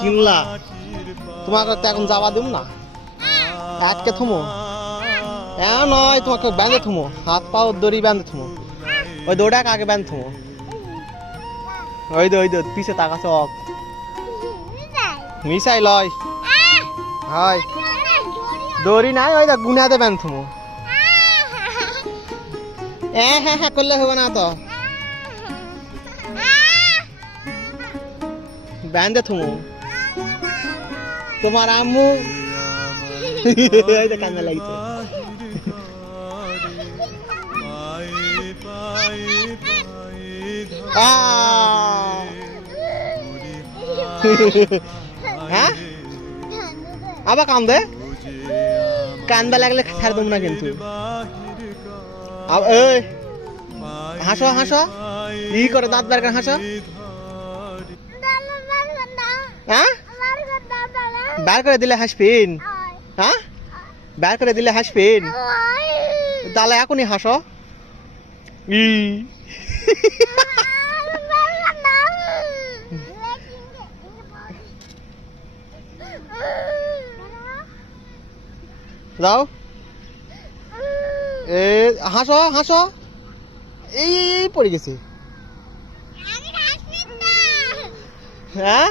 কিনলা তোমাকে তো এখন যাওয়া দিব না, আজকে থুমো নয়, তোমাকে বেঁধে থুমো, হাত পাও দড়ি বেঁধে থুমো, ওই দৌড়াকে আগে বেঁধে থুমো, ওই দো পিছে তাকা চক মিশাই লয় হয় দড়ি নাই, ওই দেখ গুনাতে বেঁধে থুমো, হ্যাঁ করলে হবে না তো, বেঁধে থুমো তোমার আম্মু কান্না লাগছে। হ্যাঁ আবার কান্দে, কান্দা লাগলে ছাড় দেবো না কিন্তু, হাসো হাসো ই করে দাঁত বার করে হাসো, হ্যাঁ বার করে দিলে হাসবেন, হ্যাঁ বার করে দিলে হাসবেন, তাহলে এখনই হাসো ই যাও হাসো হাসো, এই পড়ে গেছে, হ্যাঁ